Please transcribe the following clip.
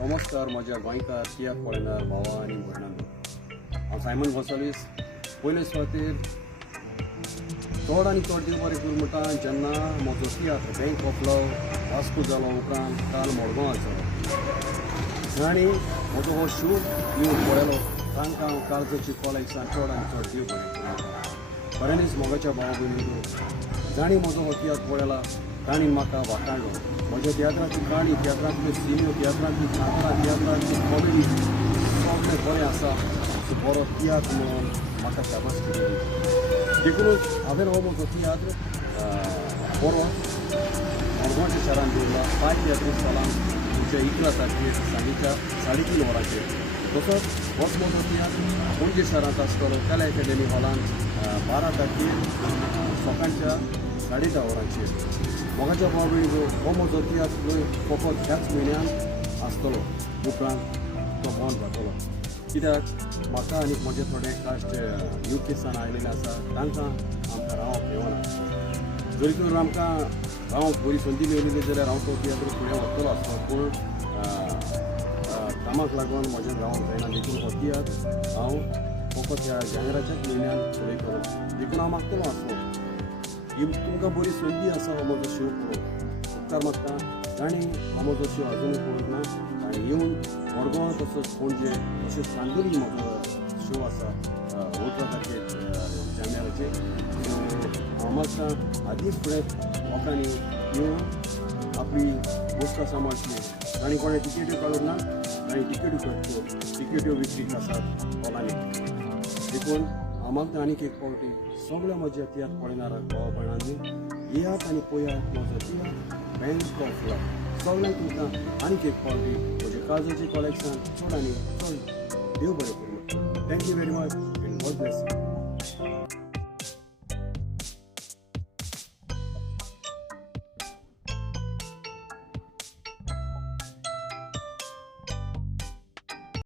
नमस्कार माझ्या गोंयकार तियात्र पळयणार भावा आनी भयणांनो, हांव सायमन गोंसालीस. पयले सुवातेर चड आनी चड देव बरें करूं म्हणटा जेन्ना म्हजो tiatr bank of love Vasco जालो उपरांत काल मडगांव आसा आनी म्हजो हो शो येवन पळयलो तांकां हांव काळजाची कॉलेजान चड आनी चड देव बरें करूं. बरें दीस मोगाच्या भावा भयणींनो, जाणी म्हजो हो तियात्र पळयला तांणी म्हाका वाटाडलो. म्हज्या तियात्राची काणी, तियात्रांतल्यो सिन्यो, तियात्रांतली कातरां, तियात्रांतली कॉमेडी सगळें बरें आसा. बरो तियात्र म्हणून म्हाका शाबासकी दिली. देखूनच हांवें हो म्हजो तियात्र बरो मडगांवच्या शारांत दवरला. साय तियात्र स्थलान तुमच्या 11 तारखेर सांजेच्या 3:30 वरांचेर. तसोच होच म्हजो तियात्र पणजे शारांत आसतलो कला अकॅडमी हॉलांत 12 तारखेर सकाळच्या 10:30 वरांचेर. मोगाच्या भावा भयणींनो, हो म्हजो तियात्र फकत ह्याच म्हयन्यांत आसतलो, उपरांत तो बंद जातलो. कित्याक म्हाका आनी म्हजे थोडे कास्ट यूकेसान आयिल्ले आसा, तांकां आमकां रावंक येवना. जरी तर आमकां रावंक बरी संदी मेळिल्ली जाल्यार हांव तो तियात्र फुडें व्हरतलो आसलो, पूण कामाक लागून म्हजें रावंक जायना. देखून हो तियात्र हांव फकत ह्या जानेराच्याच म्हयन्यांत पळयतलो. देखून हांव मागतलो आसलो ही तुमकां बरी संदी आसा हो म्हजो शो पळोवंक. उपकार मागता तांणी हो म्हजो शो अजुनूय पळोवंक ना आनी येवन मडगांव तसोच पणजे तशेंच चांदोली म्हजो शो आसा 18 तारखेर जानेराचेर. सो हांव मागता आदींच फुडें लोकांनी येवन आपली गोश्ट सांबाळची. तांणी कोणें टिकेट्यो काडूंक ना, तांणी टिकेट्यो करच्यो. टिकेट्यो विक्रीक आसात हॉलांनी. देखून हांव मागता आनीक एक फावटी सगळ्या म्हज्या तियात्र पळयणाऱ्या भावा भयणांनी येयात आनी पळयात म्हजो तियात्र बँक ऑफ लव. सगळ्यांक तुमकां आनीक एक फावटी म्हज्या काळजाची कॉलेक्शन चड आनी चड देव बरें करूं. Thank you very much and God bless you.